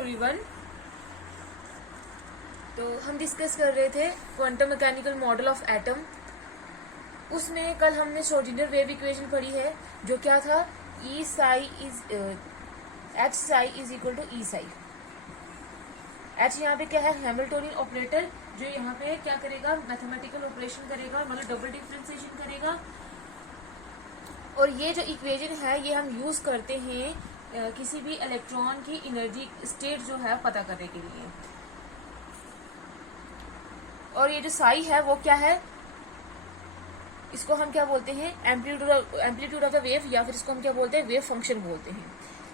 Everyone. तो हम discuss कर रहे थे quantum mechanical model of atom. उसमें कल हमने श्रोडिंगर वेव इक्वेशन पढ़ी है, जो क्या था, E psi is H psi is equal to E psi. H यहाँ पे क्या है, हैमिल्टोनियन ऑपरेटर, जो यहाँ पे क्या करेगा, मैथमेटिकल ऑपरेशन करेगा, मतलब डबल डिफरेंशिएशन करेगा। और ये जो इक्वेशन है ये हम यूज करते हैं किसी भी इलेक्ट्रॉन की एनर्जी स्टेट जो है पता करने के लिए। और ये जो साई है वो क्या है, इसको हम क्या बोलते हैं, एम्पलीट्यूड ऑफ द वेव, या फिर इसको हम क्या बोलते हैं, वेव फंक्शन बोलते हैं।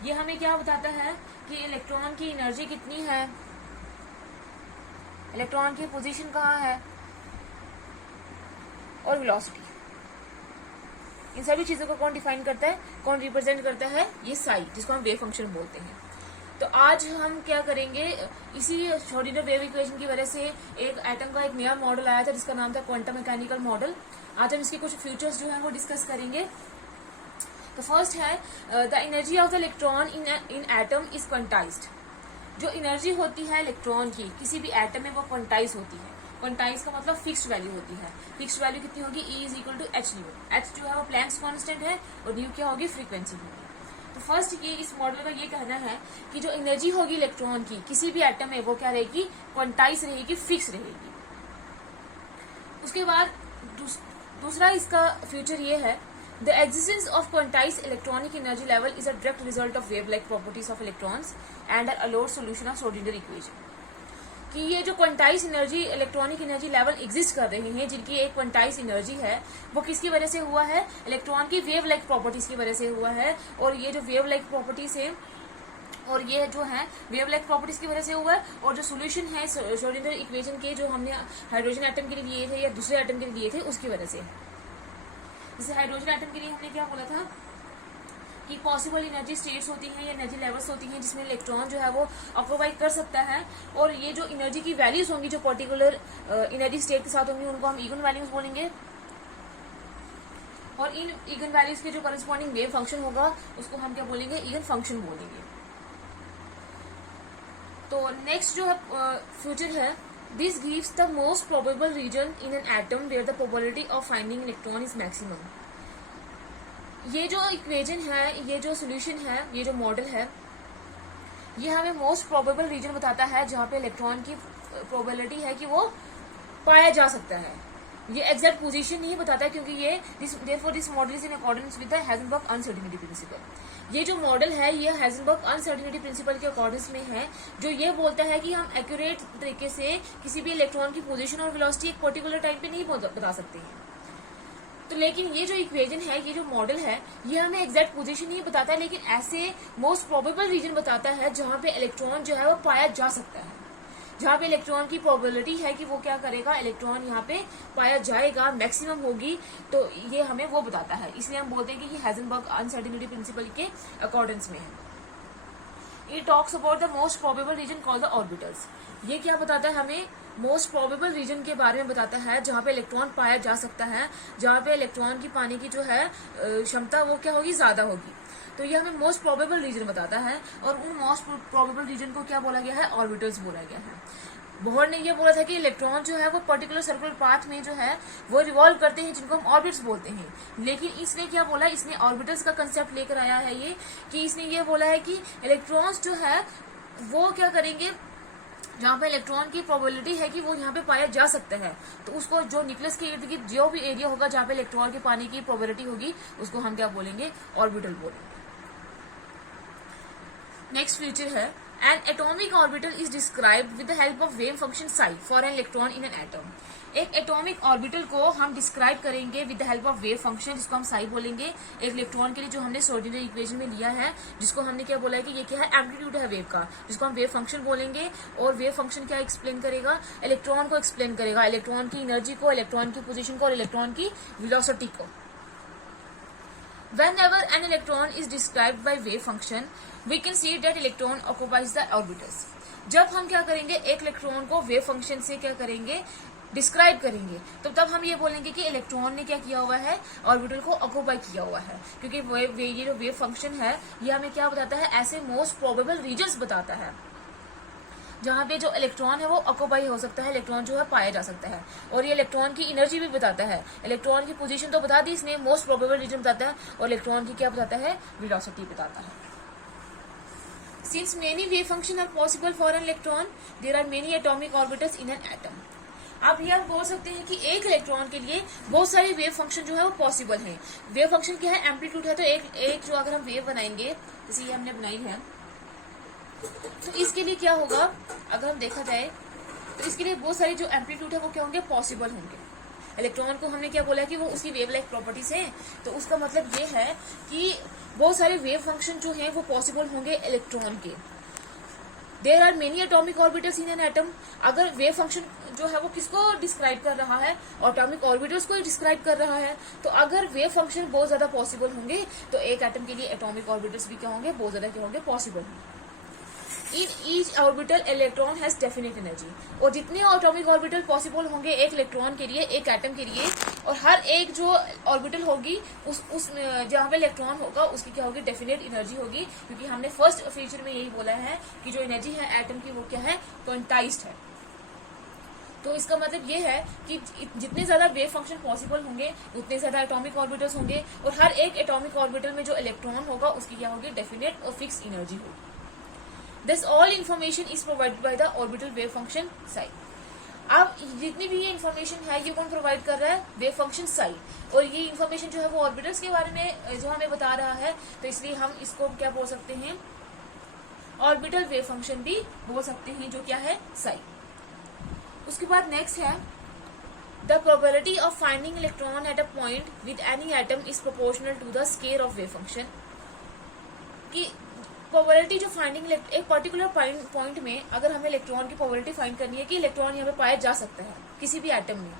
ये हमें क्या बताता है कि इलेक्ट्रॉन की एनर्जी कितनी है, इलेक्ट्रॉन की पोजीशन कहाँ है, और वेलोसिटी। इन सभी चीजों को कौन डिफाइन करता है, कौन रिप्रेजेंट करता है, ये साई, जिसको हम वेव फंक्शन बोलते हैं। तो आज हम क्या करेंगे, इसी श्रोडिंगर वेव इक्वेशन की वजह से एक एटम का एक नया मॉडल आया था जिसका नाम था क्वांटम मैकेनिकल मॉडल। आज हम इसके कुछ फ्यूचर्स जो है वो डिस्कस करेंगे। तो फर्स्ट है the energy of the electron in atom is quantized. जो एनर्जी होती है इलेक्ट्रॉन की किसी भी एटम में वो क्वांटाइज होती है। क्वांटाइज का मतलब फिक्स्ड वैल्यू होती है। फिक्स्ड वैल्यू कितनी होगी, E is equal to h nu. H जो है वो प्लैंक्स कांस्टेंट है और न्यू क्या होगी, फ्रीक्वेंसी होगी। तो फर्स्ट ये इस मॉडल का ये कहना है कि जो एनर्जी होगी इलेक्ट्रॉन की किसी भी एटम में वो क्या रहेगी, क्वांटाइज रहेगी, फिक्स रहेगी। उसके बाद दूसरा इसका फ्यूचर ये है, the existence of quantize electronic energy level is a direct result of wave like properties of electrons and allowed solution of Schrodinger equation. कि ये जो quantize energy electronic energy level exist कर रहे हैं, जिनकी एक क्वांटाइज एनर्जी है, वो किसकी वजह से हुआ है, इलेक्ट्रॉन की वेव लाइक प्रॉपर्टीज की वजह से हुआ है। और ये जो वेव लाइक प्रॉपर्टीज है, और ये जो है वेव लाइक प्रॉपर्टीज की वजह से हुआ है। और जो सोल्यूशन है श्रोडिंगर इक्वेशन के, जो हमने हाइड्रोजन एटम के लिए लिए थे या दूसरे एटम के लिए लिए थे, उसकी वजह से। जैसे हाइड्रोजन एटम के लिए हमने क्या बोला था कि पॉसिबल एनर्जी स्टेट्स होती हैं या एनर्जी लेवल्स होती हैं जिसमें इलेक्ट्रॉन जो है वो ऑक्यूपाई कर सकता है। और ये जो एनर्जी की वैल्यूज होंगी जो पर्टिकुलर एनर्जी स्टेट के साथ होंगी, उनको हम इगन वैल्यूज बोलेंगे। और इन इगन वैल्यूज के जो करस्पॉन्डिंग वेव फंक्शन होगा उसको हम क्या बोलेंगे, इगन फंक्शन बोलेंगे। तो नेक्स्ट जो है फ्यूचर है, this gives the most probable region in an atom where the probability of finding electron is maximum. ये जो इक्वेशन है, ये जो सोल्यूशन है, ये जो मॉडल है, ये हमें मोस्ट प्रोबेबल रीजन बताता है जहां पे इलेक्ट्रॉन की प्रोबेबिलिटी है कि वो पाया जा सकता है। ये एग्जैक्ट पोजीशन नहीं बताता, क्योंकि ये therefore this model is in accordance with the Heisenberg uncertainty principle. ये जो मॉडल है ये हाइजेनबर्ग अनसर्टेनिटी प्रिंसिपल के अकॉर्डेंस में है, जो ये बोलता है कि हम एक्यूरेट तरीके से किसी भी इलेक्ट्रॉन की पोजीशन और वेलोसिटी एक पर्टिकुलर टाइम पे नहीं बता सकते हैं। तो लेकिन ये जो इक्वेशन है, ये जो मॉडल है, ये हमें एग्जैक्ट पोजीशन नहीं बताता, लेकिन ऐसे मोस्ट प्रोबेबल रीजन बताता है जहां पे इलेक्ट्रॉन जो है वो पाया जा सकता है, जहां पे इलेक्ट्रॉन की प्रोबेबिलिटी है कि वो क्या करेगा, इलेक्ट्रॉन यहाँ पे पाया जाएगा, मैक्सिमम होगी। तो ये हमें वो बताता है, इसलिए हम बोलते हैं कि ये हाइजेनबर्ग अनसर्टेनिटी प्रिंसिपल के अकॉर्डेंस में है। It talks about the most probable region called the orbitals। ये क्या बताता है हमें, मोस्ट प्रोबेबल रीजन के बारे में बताता है जहां पे इलेक्ट्रॉन पाया जा सकता है, जहां पे इलेक्ट्रॉन की पाने की जो है क्षमता वो क्या होगी, ज्यादा होगी। तो ये हमें मोस्ट प्रोबेबल रीजन बताता है। और उन मोस्ट प्रोबेबल रीजन को क्या बोला गया है, ऑर्बिटल्स बोला गया है। बोहर ने ये बोला था कि इलेक्ट्रॉन जो है वो पर्टिकुलर सर्कुलर पाथ में जो है वो रिवॉल्व करते हैं, जिनको हम ऑर्बिट्स बोलते हैं। लेकिन इसने क्या बोला, इसने ऑर्बिटल्स का कंसेप्ट लेकर आया है ये, कि इसने ये बोला है कि इलेक्ट्रॉन्स जो है वो क्या करेंगे, जहां पे इलेक्ट्रॉन की प्रोबेबिलिटी है कि वो यहाँ पे पाया जा सकता है, तो उसको जो न्यूक्लियस के इर्द गिर्द जो भी एरिया होगा जहां पे इलेक्ट्रॉन के पाने की प्रोबेबिलिटी होगी, उसको हम क्या बोलेंगे, ऑर्बिटल बोलेंगे। नेक्स्ट फ्यूचर है, an atomic orbital is described with the help of wave function psi for an electron in an atom। एक एटॉमिक ऑर्बिटल को हम डिस्क्राइब करेंगे with the help of wave function, जिसको हम साई बोलेंगे। एक इलेक्ट्रॉन के लिए जो हमने श्रोडिंगर इक्वेशन में लिया है, जिसको हमने क्या बोला है कि ये क्या है, एम्पलीट्यूड है वेव का, जिसको हम वेव फंक्शन बोलेंगे। और वेव फंक्शन क्या एक्सप्लेन करेगा, इलेक्ट्रॉन को एक्सप्लेन करेगा, इलेक्ट्रॉन की एनर्जी को, इलेक्ट्रॉन की पोजिशन को और इलेक्ट्रॉन की वेलोसिटी को। Whenever an electron is described by wave function, we can see that electron occupies the orbitals। जब हम क्या करेंगे, एक इलेक्ट्रॉन को वेव फंक्शन से क्या करेंगे, डिस्क्राइब करेंगे, तो तब हम ये बोलेंगे कि इलेक्ट्रॉन ने क्या किया हुआ है, ऑर्बिटल को ऑक्यूपाई किया हुआ है। क्योंकि ये जो वेव फंक्शन है ये हमें क्या बताता है, ऐसे मोस्ट प्रोबेबल रीजन्स बताता है। जहाँ पे जो इलेक्ट्रॉन है वो ऑक्यूपाई हो सकता है, इलेक्ट्रॉन जो है पाया जा सकता है। और ये इलेक्ट्रॉन की एनर्जी भी बताता है, इलेक्ट्रॉन की पोजीशन तो बता दी इसने, मोस्ट प्रोबेबल रीजन बताता है, और इलेक्ट्रॉन की क्या बताता है, वेलोसिटी बताता है। Since many wave functions are possible for an electron, there are many atomic orbitals in an atom. अब ये हम बोल सकते हैं कि एक इलेक्ट्रॉन के लिए बहुत सारे वेव फंक्शन जो है वो पॉसिबल हैं। वेव फंक्शन क्या है, एम्पलीट्यूड है, तो एक जो अगर हम वेव बनाएंगे, जैसे ये हमने बनाई है, तो इसके लिए क्या होगा, अगर हम देखा जाए तो इसके लिए बहुत सारी जो एम्पलीट्यूड है वो क्या होंगे, पॉसिबल होंगे। इलेक्ट्रॉन को हमने क्या बोला कि वो उसकी वेव लाइक प्रॉपर्टीज है, तो उसका मतलब ये है कि बहुत सारे वेव फंक्शन जो हैं वो पॉसिबल होंगे इलेक्ट्रॉन के। There are many atomic orbitals in an atom. अगर वेव फंक्शन जो है वो किसको डिस्क्राइब कर रहा है, एटॉमिक ऑर्बिटल्स को डिस्क्राइब कर रहा है, तो अगर वेव फंक्शन बहुत ज्यादा पॉसिबल होंगे तो एक एटम के लिए एटॉमिक ऑर्बिटल्स भी क्या होंगे, बहुत ज्यादा क्या होंगे, पॉसिबल होंगे। In each orbital electron has definite energy. और जितने एटॉमिक ऑर्बिटल पॉसिबल होंगे एक इलेक्ट्रॉन के लिए, एक एटम के लिए, और हर एक जो ऑर्बिटल होगी उस जहां पे इलेक्ट्रॉन होगा उसकी क्या होगी, डेफिनेट एनर्जी होगी, क्योंकि हमने फर्स्ट फीचर में यही बोला है कि जो एनर्जी है एटम की वो क्या है, क्वांटाइज्ड है। तो इसका मतलब ये है कि जितने ज्यादा वेव फंक्शन पॉसिबल होंगे उतने ज्यादा एटॉमिक ऑर्बिटल्स होंगे, और हर एक एटॉमिक ऑर्बिटल में जो इलेक्ट्रॉन होगा उसकी क्या होगी, डेफिनेट और फिक्स एनर्जी होगी। This all information is provided by the orbital wave function psi. अब जितनी भी ये इन्फॉर्मेशन है ये कौन प्रोवाइड कर रहा है, वेव फंक्शन psi। और ये इन्फॉर्मेशन जो है वो ऑर्बिटल्स के बारे में जो हमें बता रहा है, तो इसलिए हम इसको क्या बोल सकते हैं, ऑर्बिटल वेव फंक्शन भी बोल सकते हैं, जो क्या है, psi। उसके बाद नेक्स्ट है the probability of finding electron at a point with any atom is proportional to the square of wave function. कि प्रोबेबिलिटी जो फाइंडिंग एक पर्टिकुलर पॉइंट में अगर हमें इलेक्ट्रॉन की प्रोबेबिलिटी फाइंड करनी है कि इलेक्ट्रॉन यहाँ पे पाया जा सकता है किसी भी एटम में,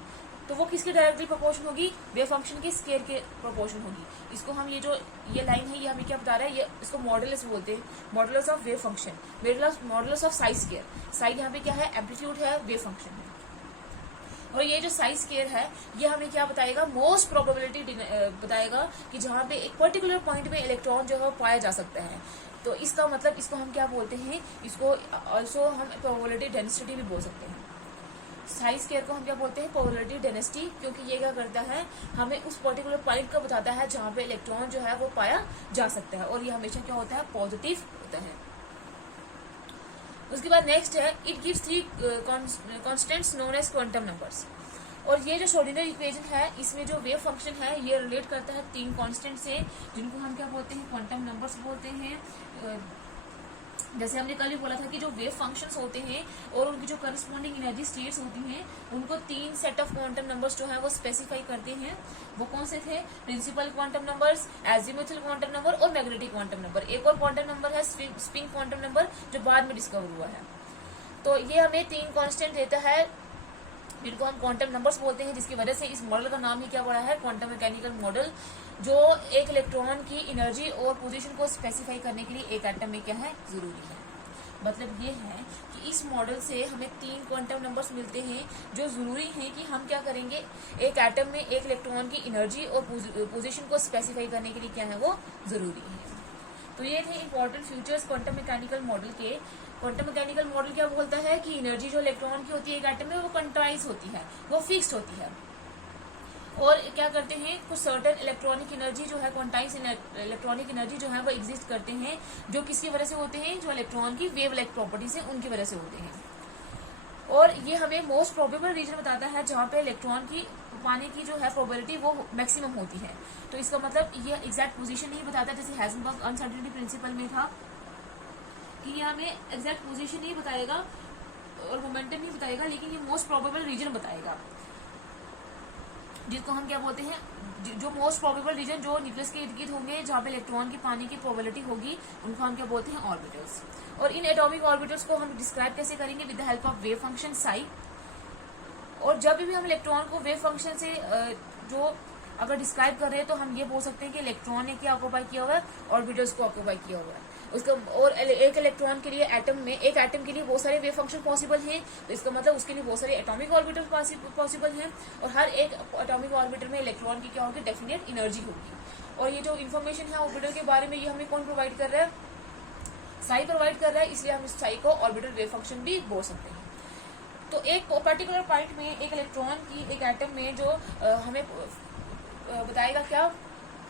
तो वो किसके डायरेक्टली प्रोपोर्शन होगी, वेव फंक्शन के स्केयर के प्रोपोर्शन होगी। इसको हम ये लाइन है ये हमें क्या बता रहा है, ये इसको मॉडुलस बोलते हैं, modulus of wave function, modulus of size square. Size यहाँ पे क्या है, एम्पलीट्यूड है, वेव फंक्शन है। और ये जो साइज स्केयर है ये हमें क्या बताएगा, मोस्ट प्रोबेबिलिटी बताएगा कि जहाँ पे एक पर्टिकुलर पॉइंट में इलेक्ट्रॉन जो है पाया जा सकता है। तो इसका मतलब इसको हम क्या बोलते हैं, इसको ऑल्सो हम प्रोबेबिलिटी डेंसिटी भी बोल सकते हैं। साइज स्केयर को हम क्या बोलते हैं, प्रोबेबिलिटी डेंसिटी, क्योंकि ये क्या करता है, हमें उस पर्टिकुलर पॉइंट का बताता है जहाँ पे इलेक्ट्रॉन जो है वो पाया जा सकता है, और ये हमेशा क्या होता है, पॉजिटिव होता है। उसके बाद नेक्स्ट है it gives 3 constants known as quantum numbers. और ये जो श्रोडिंगर इक्वेशन है इसमें जो वेव फंक्शन है ये रिलेट करता है 3 कांस्टेंट से, जिनको हम क्या बोलते हैं, क्वांटम नंबर्स बोलते हैं। जैसे हमने कल भी बोला था कि जो वेव फंक्शंस होते हैं और उनकी जो करस्पॉन्डिंग एनर्जी स्टेट्स होती हैं उनको 3 सेट ऑफ क्वांटम नंबर्स जो है वो स्पेसिफाई करते हैं। वो कौन से थे, principal quantum numbers, azimuthal quantum number और मैग्नेटिक क्वांटम नंबर। एक और क्वांटम नंबर है स्पिन क्वांटम नंबर, जो बाद में डिस्कवर हुआ है। तो ये हमें 3 कॉन्स्टेंट देता है जिनको हम क्वांटम नंबर्स बोलते हैं, जिसकी वजह से इस मॉडल का नाम ही क्या पड़ा है, क्वांटम मैकेनिकल मॉडल, जो एक इलेक्ट्रॉन की एनर्जी और पोजीशन को स्पेसिफाई करने के लिए एक एटम में क्या है, जरूरी है। मतलब ये है कि इस मॉडल से हमें 3 क्वांटम नंबर्स मिलते हैं जो जरूरी हैं कि हम क्या करेंगे, एक एटम में एक इलेक्ट्रॉन की एनर्जी और पोजीशन को स्पेसिफाई करने के लिए क्या है, वो जरूरी है। तो ये थे important features quantum mechanical model के। क्वांटम मैकेनिकल मॉडल क्या बोलता है कि एनर्जी जो इलेक्ट्रॉन की होती है एक एटम में वो क्वांटाइज होती है, वो फिक्स्ड होती है। और क्या करते हैं, कुछ सर्टेन इलेक्ट्रॉनिक एनर्जी जो है, क्वांटाइज इलेक्ट्रॉनिक एनर्जी जो है वो एग्जिस्ट करते हैं, जो किसकी वजह से होते हैं, जो इलेक्ट्रॉन की वेव लाइक प्रॉपर्टीज है उनकी वजह से होते हैं। और ये हमें मोस्ट प्रोबेबल रीजन बताता है जहाँ पे इलेक्ट्रॉन की पाने की जो है प्रोबेबिलिटी वो मैक्सिमम होती है। तो इसका मतलब ये एग्जैक्ट पोजीशन नहीं बताता, जैसे हाइजेनबर्ग अनसर्टेनिटी प्रिंसिपल में था कि ये हमें एग्जैक्ट पोजीशन नहीं बताएगा और मोमेंटम नहीं बताएगा, लेकिन ये मोस्ट प्रोबेबल रीजन बताएगा, जिसको हम क्या बोलते हैं, जो मोस्ट प्रोबेबल रीजन जो न्यूक्लियस के इर्द गिर्द होंगे जहाँ पे इलेक्ट्रॉन की पाने की प्रोबेबिलिटी होगी, उनको हम क्या बोलते हैं, ऑर्बिटल्स। और इन एटॉमिक ऑर्बिटल्स को हम डिस्क्राइब कैसे करेंगे, with the help of wave function psi. और जब भी हम इलेक्ट्रॉन को वेव फंक्शन से जो अगर डिस्क्राइब कर रहे हैं तो हम ये बोल सकते हैं कि इलेक्ट्रॉन ने क्या ऑक्यूपाई किया हुआ है, ऑर्बिटल्स को ऑक्यूपाई किया हुआ है उसका। और एक इलेक्ट्रॉन के लिए एटम में, एक एटम के लिए बहुत सारे वेव फंक्शन पॉसिबल हैं, तो इसका मतलब उसके लिए बहुत सारे एटॉमिक ऑर्बिटल पॉसिबल हैं, और हर एक एटॉमिक ऑर्बिटल में इलेक्ट्रॉन की क्या होगी, डेफिनेट एनर्जी होगी। और ये जो इन्फॉर्मेशन है ऑर्बिटल के बारे में ये हमें कौन प्रोवाइड कर रहा है, साई प्रोवाइड कर रहा है, इसलिए हम इस साई को ऑर्बिटल वेव फंक्शन भी बोल सकते हैं। तो एक पर्टिकुलर पॉइंट में एक इलेक्ट्रॉन की एक एटम में जो हमें बताएगा क्या,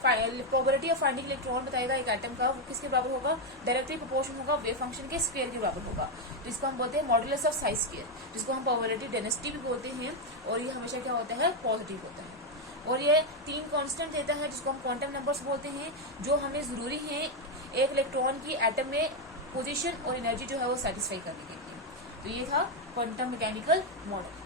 प्रोबेबिलिटी ऑफ फाइंडिंग इलेक्ट्रॉन बताएगा एक एटम का, वो किसके बराबर होगा, डायरेक्टली प्रोपोर्शन होगा वेव फंक्शन के स्क्वायर के बराबर होगा। तो इसको हम बोलते हैं मॉडुलस ऑफ साई स्क्वायर, जिसको हम प्रोबेबिलिटी डेंसिटी भी बोलते हैं, और ये हमेशा क्या होता है, पॉजिटिव होता है। और ये 3 कांस्टेंट देता है जिसको हम क्वांटम नंबर्स बोलते हैं, जो हमें जरूरी है एक इलेक्ट्रॉन की एटम में पोजीशन और एनर्जी जो है वो सेटिस्फाई करने के लिए। तो ये था क्वांटम मैकेनिकल मॉडल।